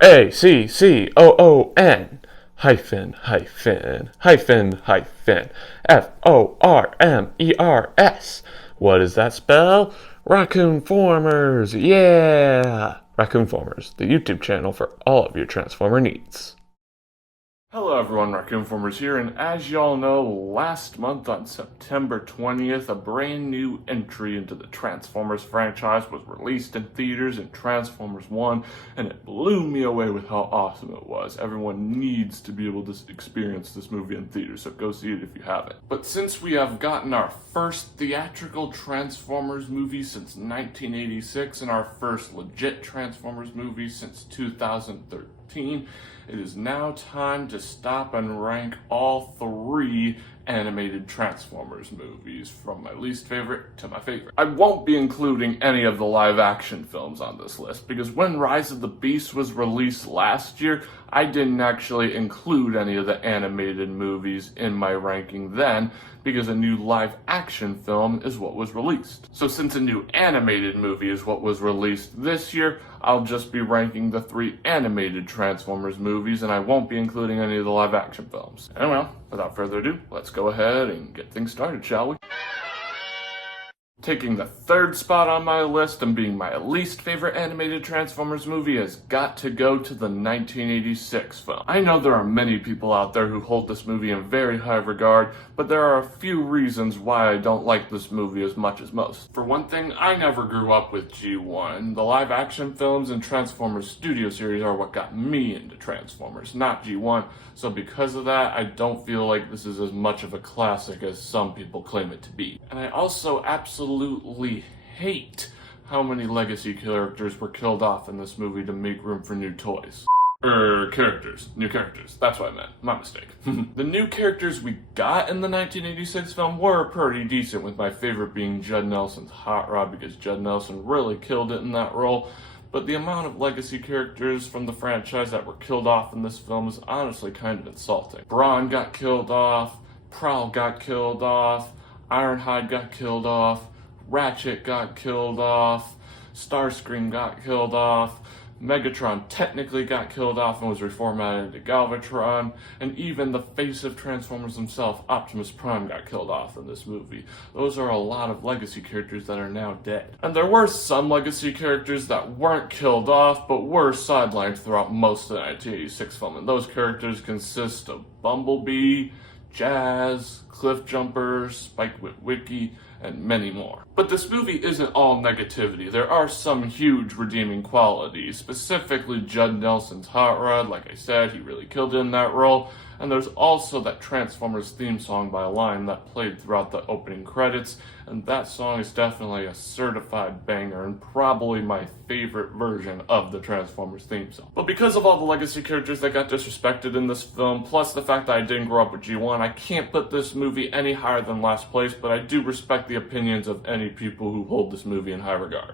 Raccoon hyphen hyphen hyphen hyphen Formers. What does that spell? Raccoon-Formers, yeah! Raccoon-Formers, the YouTube channel for all of your Transformer needs. Hello everyone, Raccoon-Formers here, and as y'all know, last month on September 20th, a brand new entry into the Transformers franchise was released in theaters in Transformers 1, and it blew me away with how awesome it was. Everyone needs to be able to experience this movie in theaters, so go see it if you haven't. But since we have gotten our first theatrical Transformers movie since 1986, and our first legit Transformers movie since 2013, it is now time to stop and rank all three animated Transformers movies, from my least favorite to my favorite. I won't be including any of the live-action films on this list, because when Rise of the Beast was released last year, I didn't actually include any of the animated movies in my ranking then, because a new live-action film is what was released. So since a new animated movie is what was released this year, I'll just be ranking the three animated Transformers movies, and I won't be including any of the live-action films. Anyway, without further ado, let's go ahead and get things started, shall we? Taking the third spot on my list and being my least favorite animated Transformers movie has got to go to the 1986 film. I know there are many people out there who hold this movie in very high regard, but there are a few reasons why I don't like this movie as much as most. For one thing, I never grew up with G1. The live action films and Transformers Studio Series are what got me into Transformers, not G1, so because of that, I don't feel like this is as much of a classic as some people claim it to be. And I also absolutely hate how many legacy characters were killed off in this movie to make room for new toys. New characters, that's what I meant, my mistake. The new characters we got in the 1986 film were pretty decent, with my favorite being Judd Nelson's Hot Rod, because Judd Nelson really killed it in that role. But the amount of legacy characters from the franchise that were killed off in this film is honestly kind of insulting. Brawn got killed off, Prowl got killed off, Ironhide got killed off, Ratchet got killed off, Starscream got killed off, Megatron technically got killed off and was reformatted into Galvatron, and even the face of Transformers himself, Optimus Prime, got killed off in this movie. Those are a lot of legacy characters that are now dead. And there were some legacy characters that weren't killed off, but were sidelined throughout most of the 1986 film, and those characters consist of Bumblebee, Jazz, Cliffjumper, Spike Witwicky, and many more. But this movie isn't all negativity. There are some huge redeeming qualities, specifically Judd Nelson's Hot Rod. Like I said, he really killed it in that role. And there's also that Transformers theme song by Lime that played throughout the opening credits, and that song is definitely a certified banger and probably my favorite version of the Transformers theme song. But because of all the legacy characters that got disrespected in this film, plus the fact that I didn't grow up with G1, I can't put this movie any higher than last place, but I do respect the opinions of any people who hold this movie in high regard.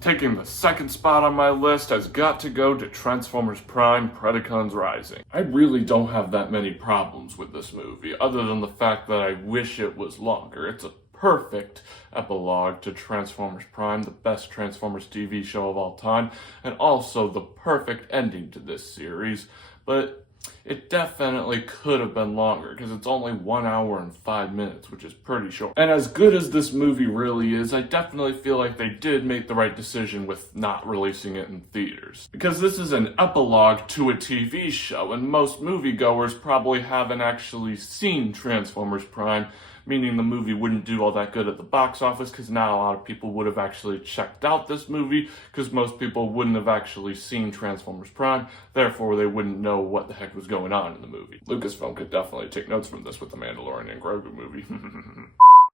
Taking the second spot on my list has got to go to Transformers Prime Predacons Rising. I really don't have that many problems with this movie, other than the fact that I wish it was longer. It's a perfect epilogue to Transformers Prime, the best Transformers TV show of all time, and also the perfect ending to this series, but it definitely could have been longer, because it's only 1 hour and 5 minutes, which is pretty short. And as good as this movie really is, I definitely feel like they did make the right decision with not releasing it in theaters. Because this is an epilogue to a TV show, and most moviegoers probably haven't actually seen Transformers Prime, meaning the movie wouldn't do all that good at the box office, because not a lot of people would have actually checked out this movie, because most people wouldn't have actually seen Transformers Prime, therefore they wouldn't know what the heck was going on in the movie. Lucasfilm could definitely take notes from this with the Mandalorian and Grogu movie.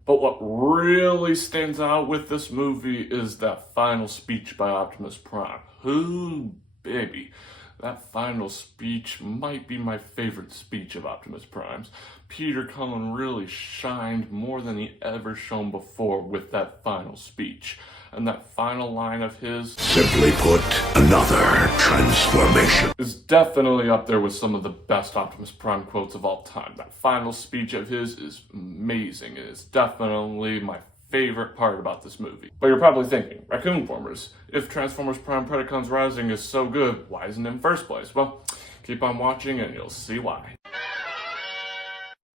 But what really stands out with this movie is that final speech by Optimus Prime. Ooh, baby. That final speech might be my favorite speech of Optimus Prime's. Peter Cullen really shined more than he ever shone before with that final speech. And that final line of his, simply put, another transformation, is definitely up there with some of the best Optimus Prime quotes of all time. That final speech of his is amazing. It is definitely my favorite part about this movie. But you're probably thinking, Raccoon-Formers, if Transformers Prime Predacons Rising is so good, why isn't it in first place? Well, keep on watching and you'll see why.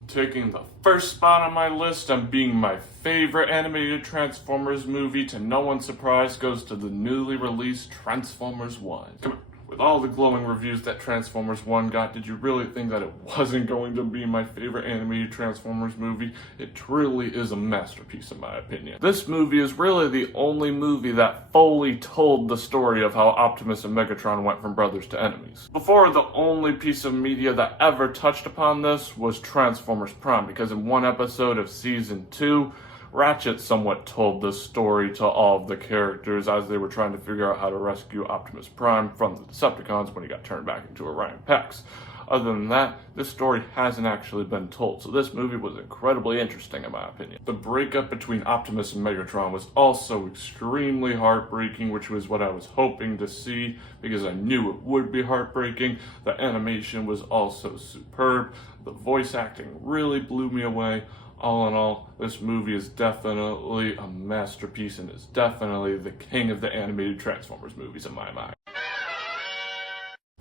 Taking the first spot on my list and being my favorite animated Transformers movie, to no one's surprise, goes to the newly released Transformers 1. Come on. With all the glowing reviews that Transformers 1 got, did you really think that it wasn't going to be my favorite animated Transformers movie? It truly is a masterpiece in my opinion. This movie is really the only movie that fully told the story of how Optimus and Megatron went from brothers to enemies. Before, the only piece of media that ever touched upon this was Transformers Prime, because in one episode of Season 2, Ratchet somewhat told this story to all of the characters as they were trying to figure out how to rescue Optimus Prime from the Decepticons when he got turned back into Orion Pax. Other than that, this story hasn't actually been told, so this movie was incredibly interesting in my opinion. The breakup between Optimus and Megatron was also extremely heartbreaking, which was what I was hoping to see because I knew it would be heartbreaking. The animation was also superb. The voice acting really blew me away. All in all, this movie is definitely a masterpiece and is definitely the king of the animated Transformers movies in my mind.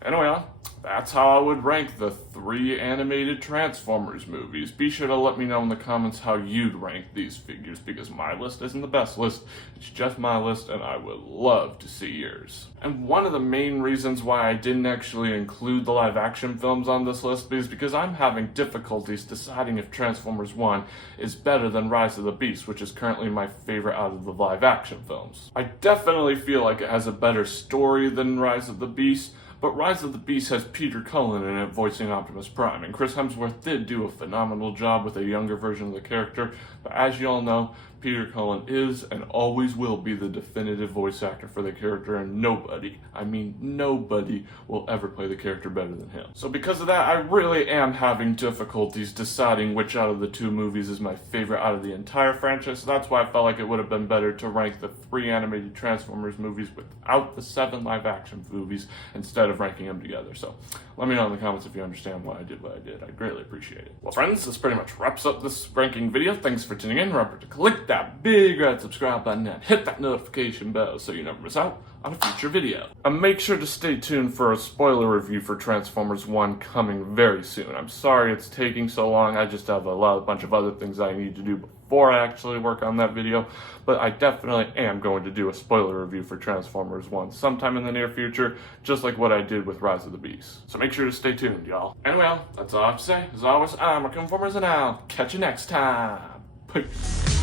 Anyway, that's how I would rank the 3 animated Transformers movies. Be sure to let me know in the comments how you'd rank these figures, because my list isn't the best list, it's just my list, and I would love to see yours. And one of the main reasons why I didn't actually include the live-action films on this list is because I'm having difficulties deciding if Transformers 1 is better than Rise of the Beast, which is currently my favorite out of the live-action films. I definitely feel like it has a better story than Rise of the Beast, but Rise of the Beast has Peter Cullen in it voicing Optimus Prime, and Chris Hemsworth did do a phenomenal job with a younger version of the character, but as you all know, Peter Cullen is and always will be the definitive voice actor for the character, and nobody, I mean nobody, will ever play the character better than him. So because of that, I really am having difficulties deciding which out of the 2 movies is my favorite out of the entire franchise, so that's why I felt like it would have been better to rank the 3 animated Transformers movies without the 7 live-action movies instead of ranking them together. So let me know in the comments if you understand why I did what I did. I'd greatly appreciate it. Well friends, this pretty much wraps up this ranking video. Thanks for tuning in. Remember to click that big red subscribe button and hit that notification bell so you never miss out on a future video. And make sure to stay tuned for a spoiler review for Transformers 1 coming very soon. I'm sorry it's taking so long. I just have a bunch of other things I need to do before I actually work on that video, but I definitely am going to do a spoiler review for Transformers 1 sometime in the near future, just like what I did with Rise of the Beast. So make sure to stay tuned, y'all. Anyway, that's all I have to say. As always, I'm Raccoon-Formers, and I'll catch you next time. Peace.